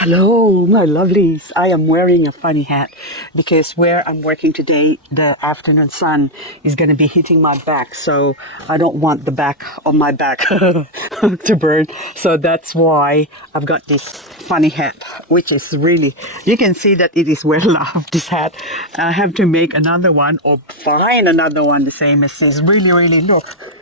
Hello, my lovelies. I am wearing a funny hat because where I'm working today, the afternoon sun is going to be hitting my back. So I don't want the back of my back to burn. So that's why I've got this funny hat, which is really, you can see that it is well loved, this hat. I have to make another one or find another one the same as this. Really, look.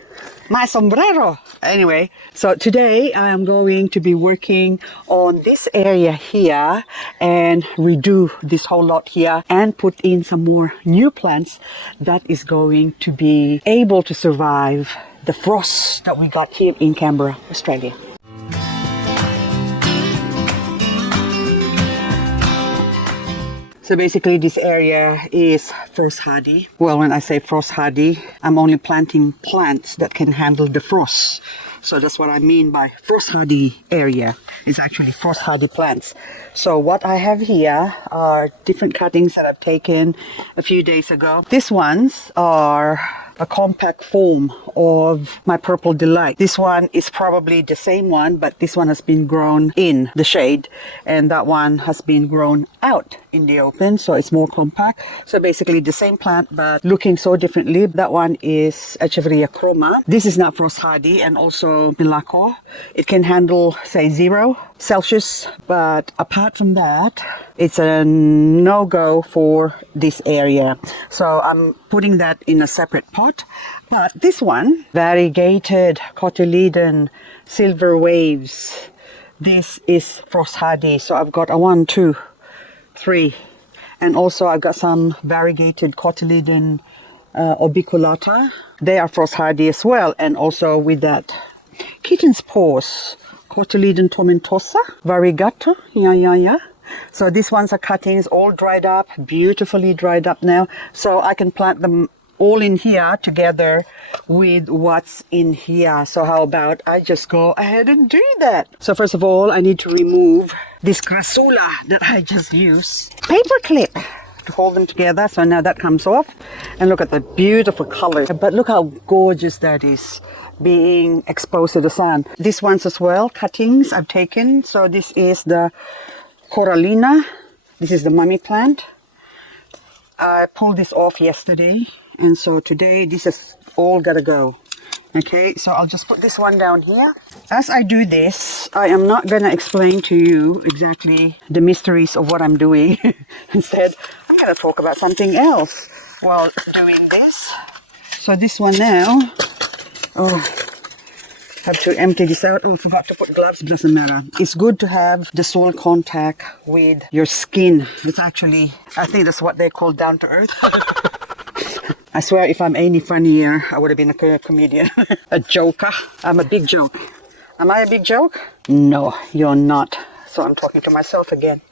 My sombrero. Anyway, so today I am going to be working on this area here and redo this whole lot here and put in some more new plants that is going to be able to survive the frost that we got here in Canberra, Australia. So basically this area is frost hardy. Well, when I say frost hardy, I'm only planting plants that can handle the frost. So that's what I mean by frost hardy area. It's actually frost hardy plants. So what I have here are different cuttings that I've taken a few days ago. These ones are a compact form of my Purple Delight. This one is probably the same one, but this one has been grown in the shade and that one has been grown out in the open, so it's more compact. So basically the same plant but looking so differently. That one is Echeveria chroma. This is not frost hardy, and also Milaco. It can handle say 0 Celsius, but apart from that it's a no-go for this area. So I'm putting that in a separate pot. But this one, variegated cotyledon silver waves, this is frost hardy. So I've got a 1, 2, 3, and also I've got some variegated cotyledon orbiculata. They are frost hardy as well, and also with that kitten's paws, cotyledon tomentosa variegata. Yeah. So these ones are cuttings all dried up, beautifully dried up now. So I can plant them all in here together with what's in here. So how about I just go ahead and do that? So first of all, I need to remove this crassula that I just used. Paper clip to hold them together. So now that comes off. And look at the beautiful color. But look how gorgeous that is being exposed to the sun. These ones as well, cuttings I've taken. So this is the Corallina. This is the mummy plant. I pulled this off yesterday, and so today this is all gotta go. Okay, so I'll just put this one down here. As I do this, I am not gonna explain to you exactly the mysteries of what I'm doing. Instead, I'm gonna talk about something else while doing this. So this one now, have to empty this out. Oh, forgot to put gloves. Doesn't matter. It's good to have the soil contact with your skin. It's actually, I think that's what they call down to earth. I swear if I'm any funnier, I would have been a comedian. A joker. I'm a big joke. Am I a big joke? No, you're not. So I'm talking to myself again.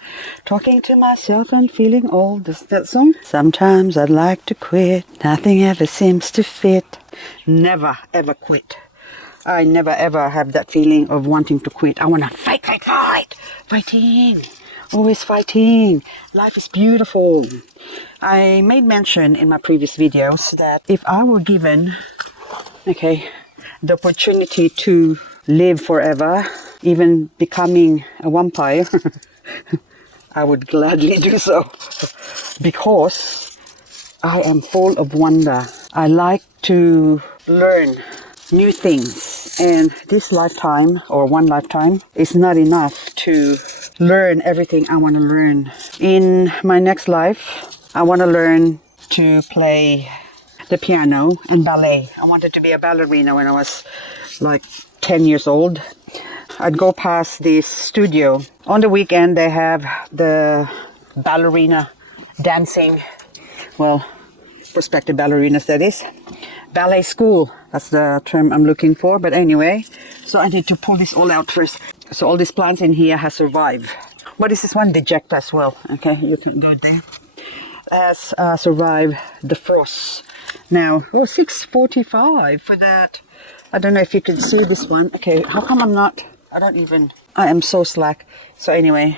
Talking to myself and feeling old. Is that song? Sometimes I'd like to quit. Nothing ever seems to fit. Never ever quit. I never ever have that feeling of wanting to quit. I want to fight. Fighting. Always fighting. Life is beautiful. I made mention in my previous videos that if I were given, the opportunity to live forever, even becoming a vampire, I would gladly do so. Because I am full of wonder. I like to learn new things, and this lifetime or one lifetime is not enough to learn everything I want to learn. In my next life, I want to learn to play the piano and ballet. I wanted to be a ballerina when I was like 10 years old. I'd go past this studio. On the weekend they have the ballerina dancing, well, prospective ballerinas that is. Ballet school, that's the term I'm looking for. But anyway, so I need to pull this all out first. So all these plants in here have survived. What is this one? Dejecta as well. Okay, you can go there. Has survived the frost. Now, $6.45 for that. I don't know if you can see this one. Okay, how come I am so slack. So anyway,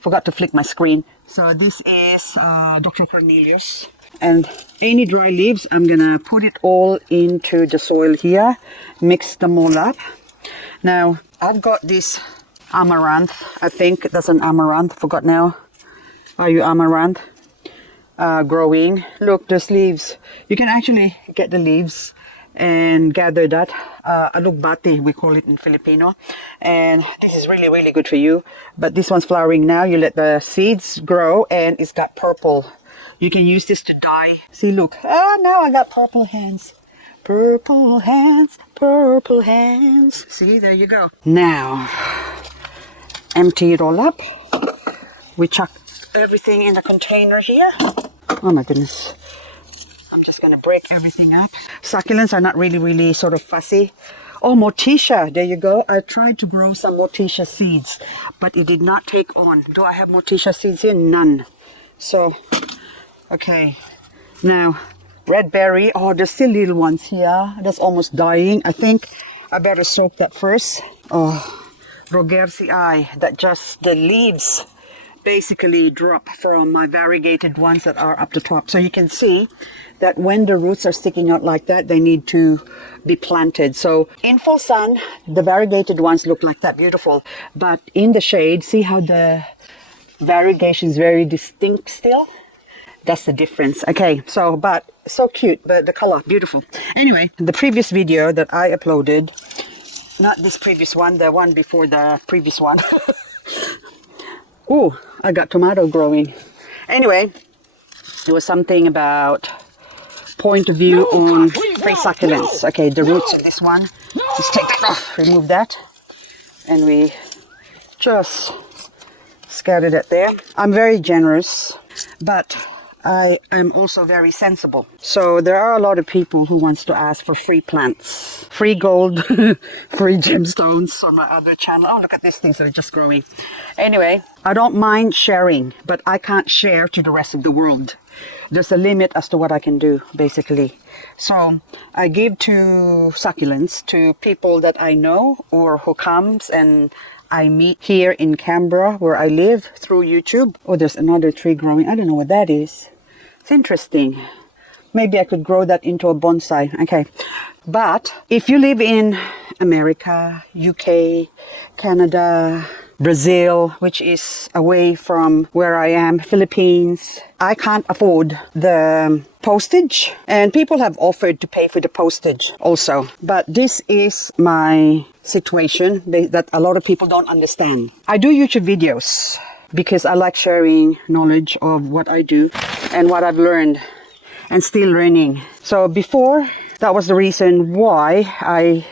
forgot to flick my screen. So this is Dr. Cornelius. And any dry leaves, I'm gonna put it all into the soil here, mix them all up. Now, I've got this amaranth. I think that's an amaranth. Forgot now. Are you amaranth? Growing. Look, there's leaves. You can actually get the leaves and gather that. Alugbati, we call it in Filipino. And this is really, really good for you. But this one's flowering now. You let the seeds grow and it's got purple. You can use this to dye. See, look. Now I got purple hands. Purple hands, purple hands. See, there you go. Now, empty it all up. We chuck everything in a container here. Oh my goodness. I'm just going to break everything up. Succulents are not really sort of fussy. Oh, Morticia, there you go. I tried to grow some Morticia seeds, but it did not take on. Do I have Morticia seeds here? None. So, okay. Now, red berry. Oh, there's still little ones here. That's almost dying. I think I better soak that first. Oh, Rogersii, that just the leaves basically drop from my variegated ones that are up the top. So you can see that when the roots are sticking out like that, they need to be planted. So in full sun, the variegated ones look like that, beautiful. But in the shade, see how the variegation is very distinct still? That's the difference. Okay, so, but so cute, but the color, beautiful. Anyway, the previous video that I uploaded, not this previous one, the one before the previous one. Oh, I got tomato growing. Anyway, it was something about point of view on free succulents. Okay, the roots of this one. Let's take that off, remove that. And we just scattered it there. I'm very generous, but I am also very sensible. So there are a lot of people who wants to ask for free plants, free gold, free gemstones on my other channel. Oh, look at these things that are just growing. Anyway, I don't mind sharing, but I can't share to the rest of the world. There's a limit as to what I can do, basically. So I give to succulents to people that I know or who comes and I meet here in Canberra where I live through YouTube. Oh, there's another tree growing. I don't know what that is. It's interesting. Maybe I could grow that into a bonsai. Okay. But if you live in America, UK, Canada, Brazil, which is away from where I am, Philippines, I can't afford the postage. And people have offered to pay for the postage also. But this is my situation that a lot of people don't understand. I do YouTube videos because I like sharing knowledge of what I do and what I've learned and still learning. So before, that was the reason why I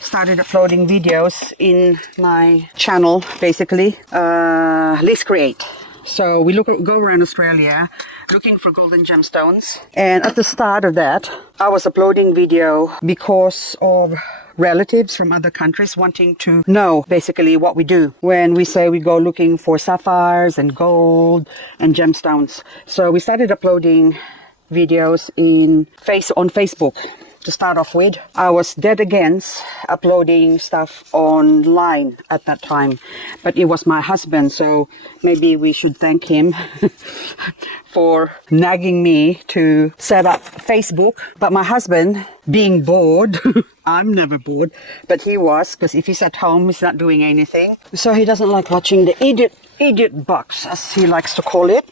started uploading videos in my channel, basically. LizK. So we go around Australia looking for golden gemstones. And at the start of that, I was uploading video because of relatives from other countries wanting to know basically what we do when we say we go looking for sapphires and gold and gemstones. So we started uploading videos on Facebook. To start off with, I was dead against uploading stuff online at that time, but it was my husband, so maybe we should thank him for nagging me to set up Facebook. But my husband, being bored, I'm never bored, but he was, because if he's at home, he's not doing anything. So he doesn't like watching the idiot bugs, as he likes to call it.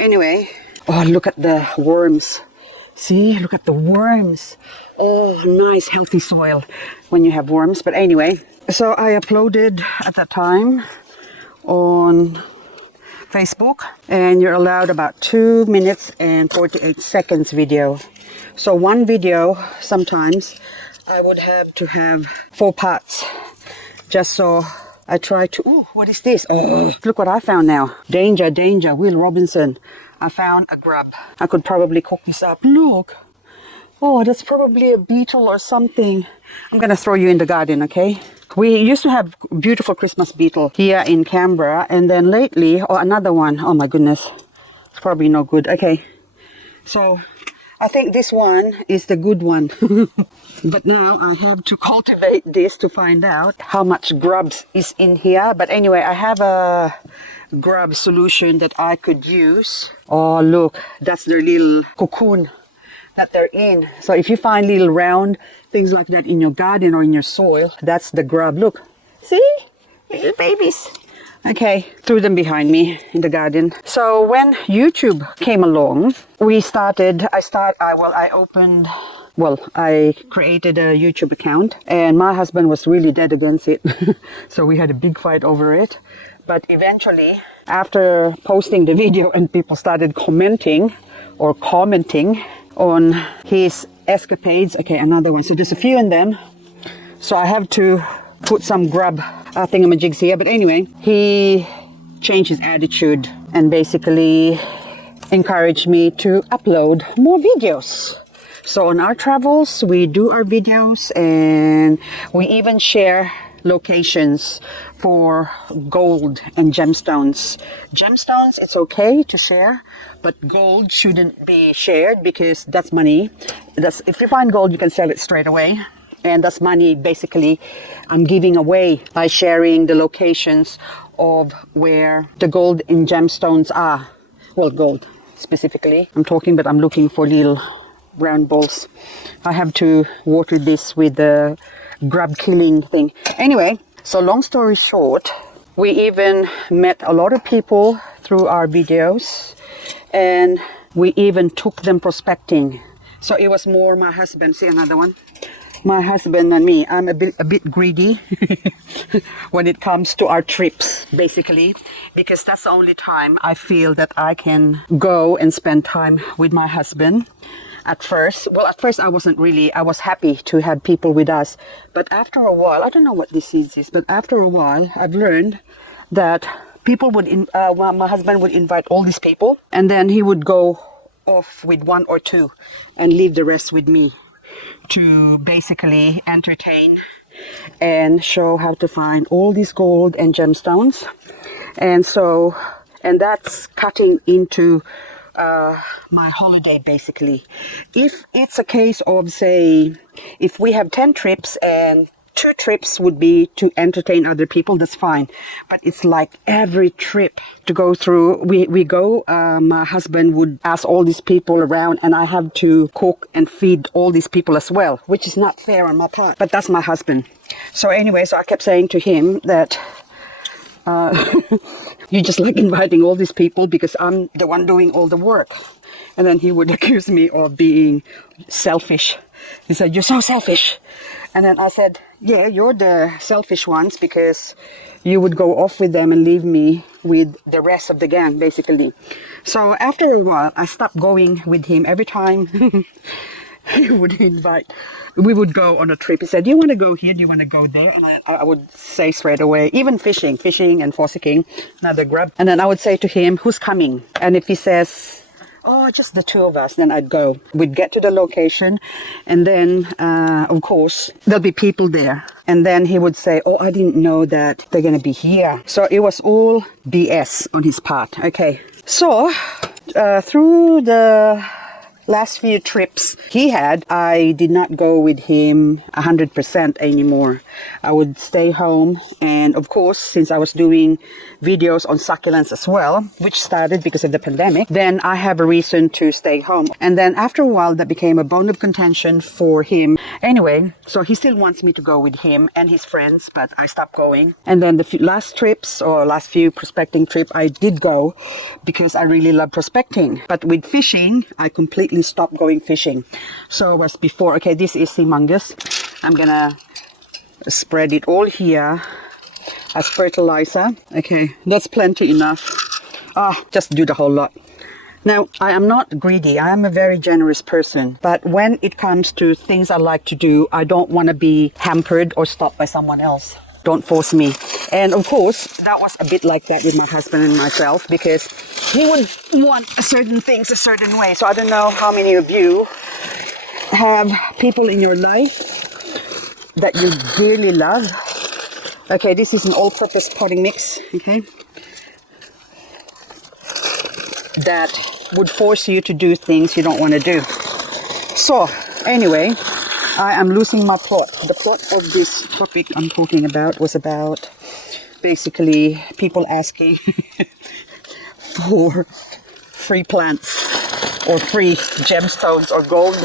Anyway, oh, look at the worms. See, look at the worms. Oh, nice, healthy soil when you have worms. But anyway, so I uploaded at that time on Facebook, and you're allowed about 2 minutes and 48 seconds video. So one video, sometimes I would have to have 4 parts, just so I try to, oh, what is this? Oh, look what I found now. Danger, Will Robinson. I found a grub. I could probably cook this up. Look. Oh, that's probably a beetle or something. I'm going to throw you in the garden, okay? We used to have beautiful Christmas beetle here in Canberra. And then lately, oh, another one. Oh my goodness. It's probably no good. Okay. So I think this one is the good one. But now I have to cultivate this to find out how much grubs is in here. But anyway, I have a GRUB solution that I could use. Oh, look, that's their little cocoon that they're in. So if you find little round things like that in your garden or in your soil, that's the GRUB. Look, See? Little babies. Okay, threw them behind me in the garden. So when YouTube came along, I created a YouTube account, and my husband was really dead against it. So we had a big fight over it. But eventually, after posting the video and people started commenting on his escapades. Okay, another one. So there's a few in them. So I have to put some grub thingamajigs here. But anyway, he changed his attitude and basically encouraged me to upload more videos. So on our travels, we do our videos, and we even share locations for gold and gemstones. Gemstones, it's okay to share, but gold shouldn't be shared because that's money. If you find gold, you can sell it straight away. And that's money basically I'm giving away by sharing the locations of where the gold and gemstones are. Well, gold specifically I'm talking, but I'm looking for little round balls. I have to water this with the grub killing thing. Anyway, so long story short, we even met a lot of people through our videos, and we even took them prospecting. So it was more my husband, see another one, my husband and me. I'm a bit greedy when it comes to our trips, basically, because that's the only time I feel that I can go and spend time with my husband. At first I wasn't really, I was happy to have people with us. But after a while, I don't know what this is, but after a while, I've learned that people would, my husband would invite all these people, and then he would go off with one or two and leave the rest with me to basically entertain and show how to find all these gold and gemstones. And that's cutting into my holiday basically. If it's a case of, say, if we have 10 trips and 2 trips would be to entertain other people, that's fine. But it's like every trip to go through, we go, my husband would ask all these people around, and I have to cook and feed all these people as well, which is not fair on my part, but that's my husband. So anyway, so I kept saying to him that you just like inviting all these people because I'm the one doing all the work. And then he would accuse me of being selfish. He said, "You're so selfish." And then I said, "Yeah, you're the selfish ones because you would go off with them and leave me with the rest of the gang, basically." So after a while, I stopped going with him. Every time he would invite, we would go on a trip. He said, "Do you want to go here? Do you want to go there?" And I would say straight away, even fishing and fossicking, another grub. And then I would say to him, "Who's coming?" And if he says, "Oh, just the 2 of us," then I'd go. We'd get to the location, and then, of course, there'll be people there. And then he would say, "Oh, I didn't know that they're going to be here." So it was all BS on his part. Okay. So, through the last few trips he had, I did not go with him 100% anymore. I would stay home, and of course, since I was doing videos on succulents as well, which started because of the pandemic, then I have a reason to stay home. And then after a while, that became a bone of contention for him. Anyway, so he still wants me to go with him and his friends, but I stopped going. And then the last few prospecting trips, I did go because I really love prospecting. But with fishing, I completely stopped going fishing. So as before, okay, this is humongous. I'm gonna spread it all here as fertilizer. Okay, that's plenty enough. Just do the whole lot. Now, I am not greedy. I am a very generous person. But when it comes to things I like to do, I don't want to be hampered or stopped by someone else. Don't force me. And of course, that was a bit like that with my husband and myself, because he would want certain things a certain way. So I don't know how many of you have people in your life that you dearly love. Okay, this is an all-purpose potting mix, okay, that would force you to do things you don't want to do. So, anyway, I am losing my plot. The plot of this topic I'm talking about was about basically people asking for free plants or free gemstones or gold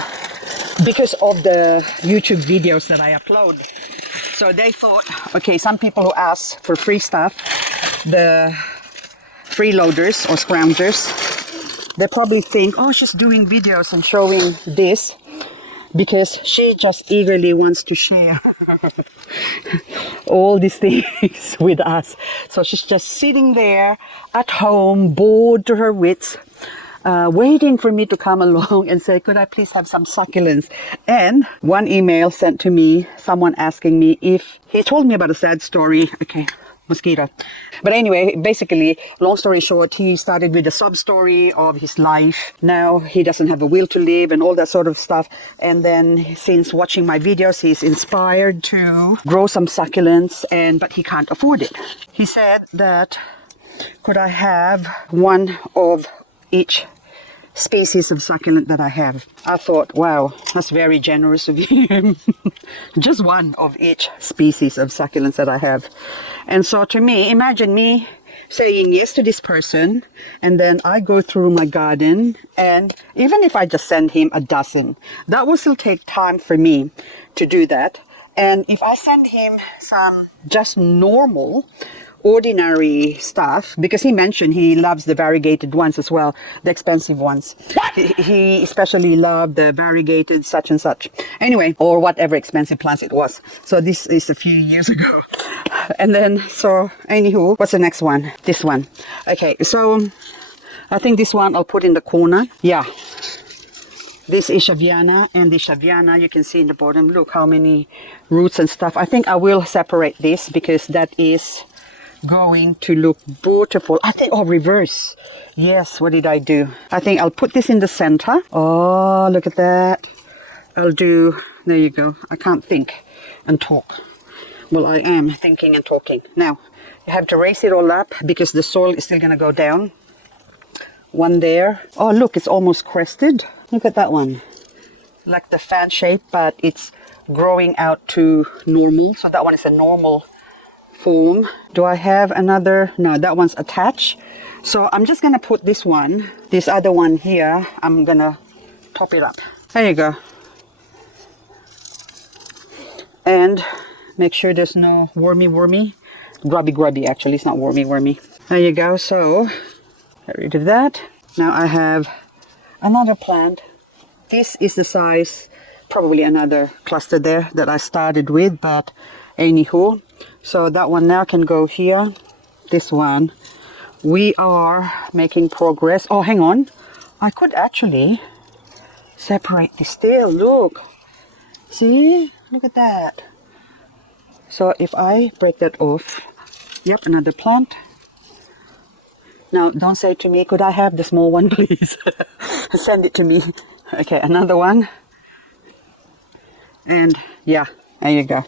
because of the YouTube videos that I upload. So they thought, okay, some people who ask for free stuff, the freeloaders or scroungers, they probably think, oh, she's doing videos and showing this because she just eagerly wants to share all these things with us. So she's just sitting there at home, bored to her wits, waiting for me to come along and say, could I please have some succulents? And one email sent to me, someone asking me if he told me about a sad story. Okay, mosquito. But anyway, basically, long story short, he started with a sub-story of his life. Now he doesn't have a will to live and all that sort of stuff. And then since watching my videos, he's inspired to grow some succulents, but he can't afford it. He said that, could I have one of each species of succulent that I have? I thought, wow, that's very generous of you. Just one of each species of succulents that I have. And so to me, imagine me saying yes to this person, and then I go through my garden, and even if I just send him a dozen, that will still take time for me to do that. And if I send him some just normal ordinary stuff, because he mentioned he loves the variegated ones as well, the expensive ones. He especially loved the variegated such and such. Anyway, or whatever expensive plants it was. So this is a few years ago. And then, so anywho, what's the next one? This one. Okay, so I think this one I'll put in the corner. Yeah. This is Shaviana, and the Shaviana you can see in the bottom. Look how many roots and stuff. I think I will separate this because that is going to look beautiful. I think, oh, reverse. Yes, what did I do? I think I'll put this in the center. Oh, look at that. I'll do, there you go. I can't think and talk. Well, I am thinking and talking. Now, you have to raise it all up because the soil is still going to go down. One there. Oh, look, it's almost crested. Look at that one. Like the fan shape, but it's growing out to normal. So that one is a normal form. Do I have another? No, that one's attached. So I'm just gonna put this one, this other one here, I'm gonna top it up. There you go. And make sure there's no wormy, grubby actually, it's not wormy. There you go. So get rid of that. Now I have another plant. This is the size, probably another cluster there that I started with, but anywho. So that one now can go here. This one. We are making progress. Oh, hang on. I could actually separate this still. Look. See? Look at that. So if I break that off. Yep, another plant. Now, don't say to me, could I have the small one, please? Send it to me. Okay, another one. And yeah, there you go.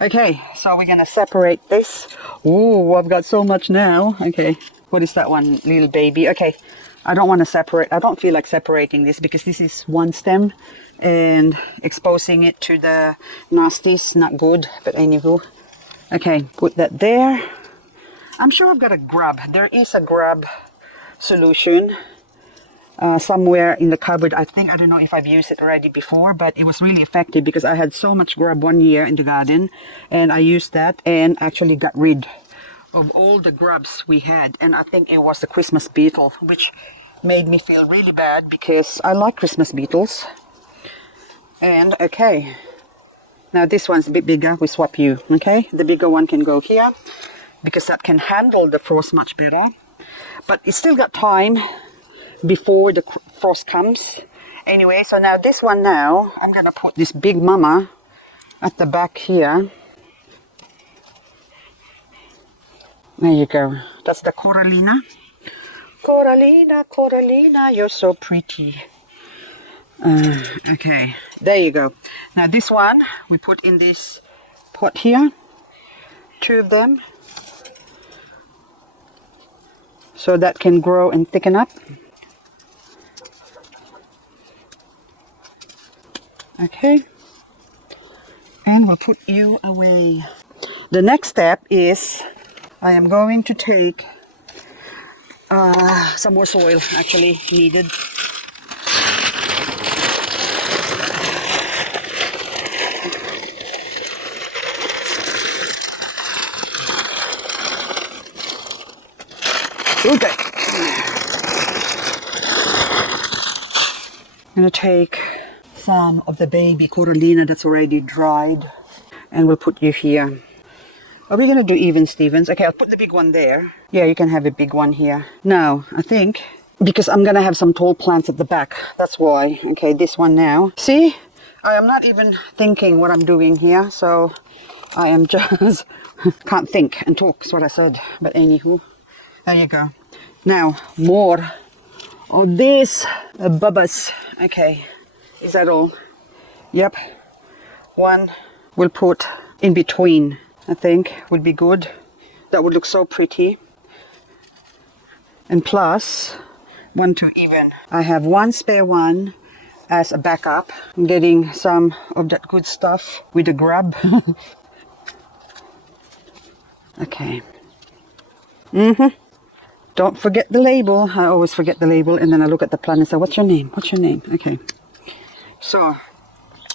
Okay, so we're gonna separate this. Ooh, I've got so much now. Okay, what is that one? Little baby. Okay, I don't want to separate. I don't feel like separating this because this is one stem and exposing it to the nasties, not good, but anywho. Okay, put that there. I'm sure I've got a grub. There is a grub solution somewhere in the cupboard. I don't know if I've used it already before, but it was really effective because I had so much grub one year in the garden, and I used that and actually got rid of all the grubs we had. And I think it was the Christmas beetle, which made me feel really bad because I like Christmas beetles. And okay, now this one's a bit bigger. We swap you. Okay, the bigger one can go here because that can handle the frost much better, but it's still got time before the frost comes. Anyway, so now this one now, I'm gonna put this big mama at the back here. There you go. That's the Corallina. Corallina, you're so pretty. Okay, there you go. Now this one, we put in this pot here. 2 of them. So that can grow and thicken up. Okay, and we'll put you away. The next step is I am going to take some more soil actually needed. Okay. I'm gonna take some of the baby Corallina that's already dried, and we'll put you here. Are we gonna do even Stevens? Okay, I'll put the big one there. Yeah, you can have a big one here. Now, I think, because I'm gonna have some tall plants at the back, that's why. Okay, this one now. See, I am not even thinking what I'm doing here, so I am just can't think and talk, is what I said. But anywho, there you go. Now, more of these bubbas. Okay, is that all? Yep. One we'll put in between, I think would be good. That would look so pretty. And plus, 1, 2 even. I have one spare one as a backup. I'm getting some of that good stuff with the GRUB. Okay. Don't forget the label. I always forget the label, and then I look at the plant and say, what's your name? What's your name? Okay. So,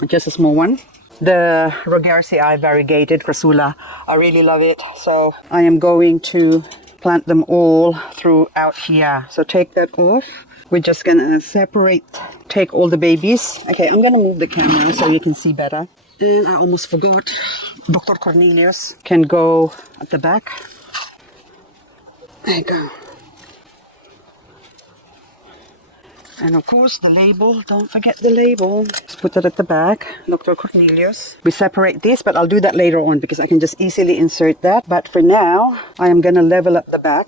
just a small one. The Rogercii variegated Crassula. I really love it. So, I am going to plant them all throughout here. So, take that off. We're just gonna take all the babies. Okay, I'm gonna move the camera so you can see better. And I almost forgot, Dr. Cornelius can go at the back. There you go. And of course the label, don't forget the label. Just put that at the back, Dr. Cornelius. We separate this, but I'll do that later on because I can just easily insert that. But for now, I am gonna level up the back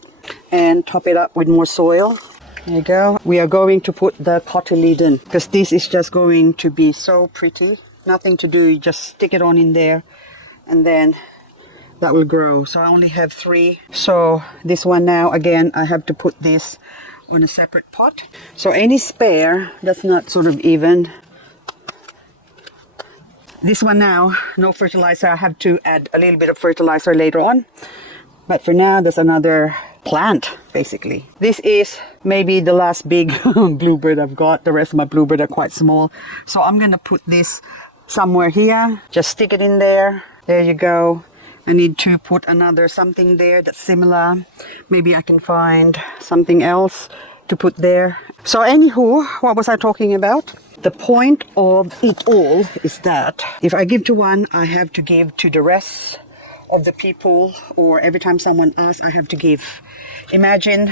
and top it up with more soil. There you go. We are going to put the cotyledon because this is just going to be so pretty. Nothing to do, you just stick it on in there and then that will grow. So I only have 3. So this one now, again, I have to put this on a separate pot. So any spare that's not sort of even. This one now, no fertilizer. I have to add a little bit of fertilizer later on. But for now, there's another plant, basically. This is maybe the last big bluebird I've got. The rest of my bluebird are quite small. So I'm gonna put this somewhere here. Just stick it in there. There you go. I need to put another something there that's similar. Maybe I can find something else to put there. So anywho, what was I talking about? The point of it all is that if I give to one, I have to give to the rest of the people, or every time someone asks, I have to give. Imagine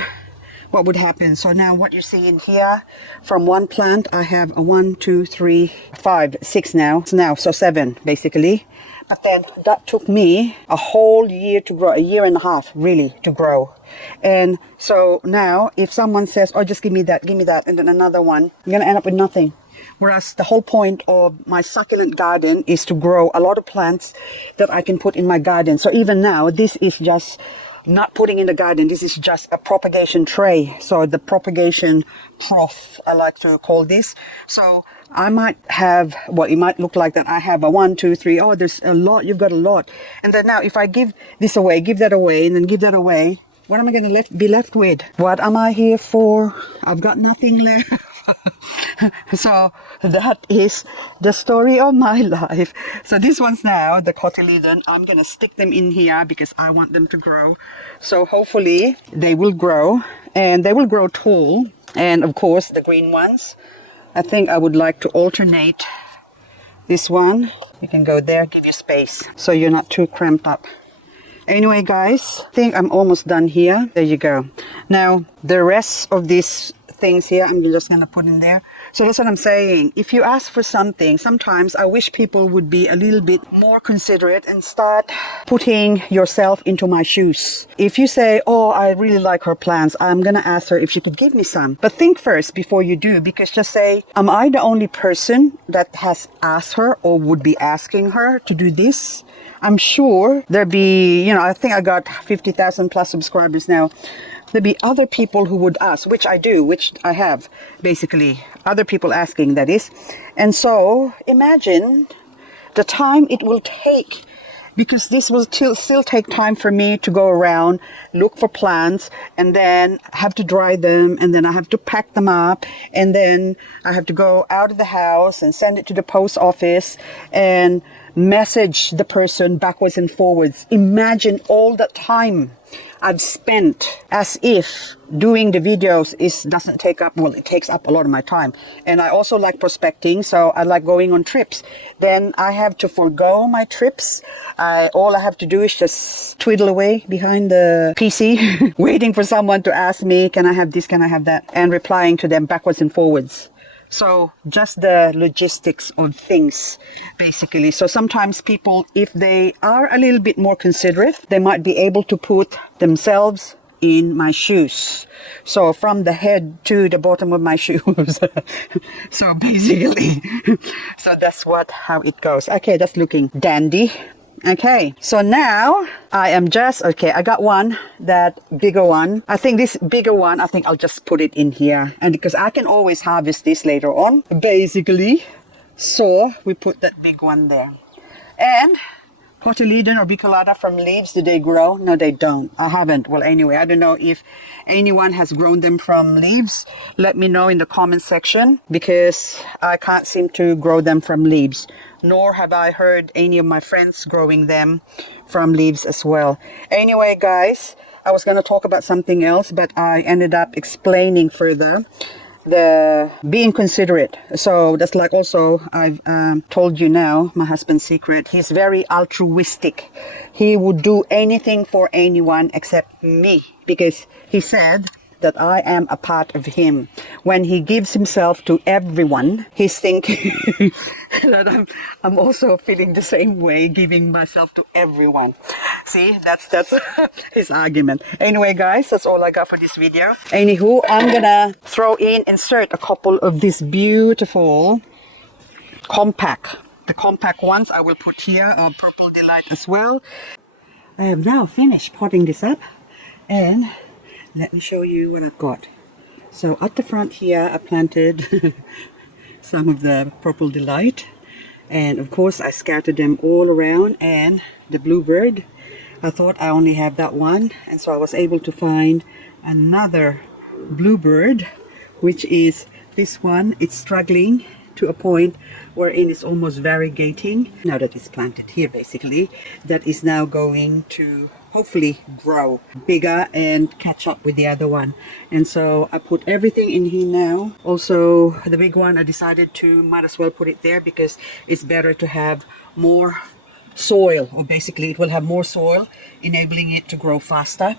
what would happen. So now what you're seeing here, from one plant, I have a 1, 2, 3, 5, 6 now. So 7 basically. But then that took me a whole year to grow, a year and a half really to grow. And so now if someone says, oh, just give me that, and then another one, I'm going to end up with nothing. Whereas the whole point of my succulent garden is to grow a lot of plants that I can put in my garden. So even now, this is just not putting in the garden. This is just a propagation tray. So the propagation trough, I like to call this. So I might have, well, it might look like that I have a 1, 2, 3. Oh, there's a lot. You've got a lot. And then now if I give this away, give that away, and then give that away, what am I going to be left with? What am I here for? I've got nothing left. So that is the story of my life. So these ones now, the cotyledon, I'm going to stick them in here because I want them to grow. So hopefully they will grow, and they will grow tall. And of course the green ones, I think I would like to alternate this one. You can go there, give you space so you're not too cramped up. Anyway, guys, I think I'm almost done here. There you go. Now the rest of these things here, I'm just going to put in there. So that's what I'm saying. If you ask for something, sometimes I wish people would be a little bit more considerate and start putting yourself into my shoes. If you say, oh, I really like her plants, I'm going to ask her if she could give me some. But think first before you do, because just say, am I the only person that has asked her or would be asking her to do this? I'm sure there'd be, I think I got 50,000 plus subscribers now. There'd be other people who would ask, which I have, basically. Other people asking, that is. And so, imagine the time it will take, because this will still take time for me to go around, look for plants, and then have to dry them, and then I have to pack them up, and then I have to go out of the house and send it to the post office, and message the person backwards and forwards. Imagine all that time I've spent as if doing the videos doesn't take up, well, it takes up a lot of my time. And I also like prospecting, so I like going on trips. Then I have to forego my trips. All I have to do is just twiddle away behind the PC, waiting for someone to ask me, can I have this, can I have that? And replying to them backwards and forwards. So just the logistics of things, basically. So sometimes people, if they are a little bit more considerate, they might be able to put themselves in my shoes. So from the head to the bottom of my shoes. So basically, so that's how it goes. Okay, that's looking dandy. Okay, so now I got one, that bigger one. I think this bigger one, I'll just put it in here. And because I can always harvest this later on, basically. So we put that big one there. And cotyledon or bicolata from leaves, do they grow? No, they don't. I haven't. Well, anyway, I don't know if anyone has grown them from leaves. Let me know in the comment section, because I can't seem to grow them from leaves. Nor have I heard any of my friends growing them from leaves as well. Anyway, guys, I was going to talk about something else, but I ended up explaining further the being considerate. So that's like also, I've told you now, my husband's secret. He's very altruistic. He would do anything for anyone except me, because he said that I am a part of him. When he gives himself to everyone, he's thinking that I'm also feeling the same way, giving myself to everyone. See, that's his argument. Anyway, guys, that's all I got for this video. Anywho, I'm gonna insert a couple of these beautiful compact. The compact ones I will put here on Purple Delight as well. I have now finished potting this up, and let me show you what I've got. So at the front here, I planted some of the Purple Delight, and of course I scattered them all around. And the bluebird, I thought I only have that one, and so I was able to find another bluebird, which is this one. It's struggling to a point wherein it's almost variegating. Now that it's planted here, basically, that is now going to hopefully grow bigger and catch up with the other one. And so I put everything in here now. Also, the big one, I decided to might as well put it there, because it's better to have more soil, or basically it will have more soil, enabling it to grow faster.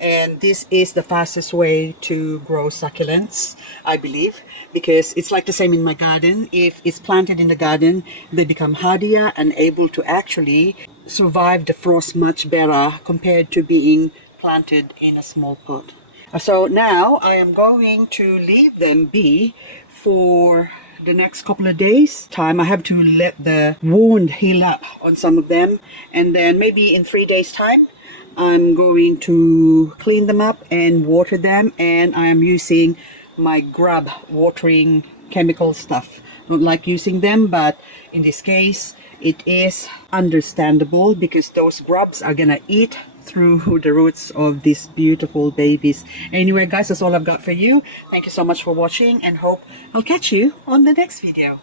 And this is the fastest way to grow succulents, I believe, because it's like the same in my garden. If it's planted in the garden, they become hardier and able to actually survive the frost much better compared to being planted in a small pot. So now I am going to leave them be for the next couple of days time. I have to let the wound heal up on some of them, and then maybe in 3 days time I'm going to clean them up and water them. And I am using my GRUB watering chemical stuff. Don't like using them, but in this case it is understandable, because those grubs are gonna eat through the roots of these beautiful babies. Anyway, guys, that's all I've got for you. Thank you so much for watching, and hope I'll catch you on the next video.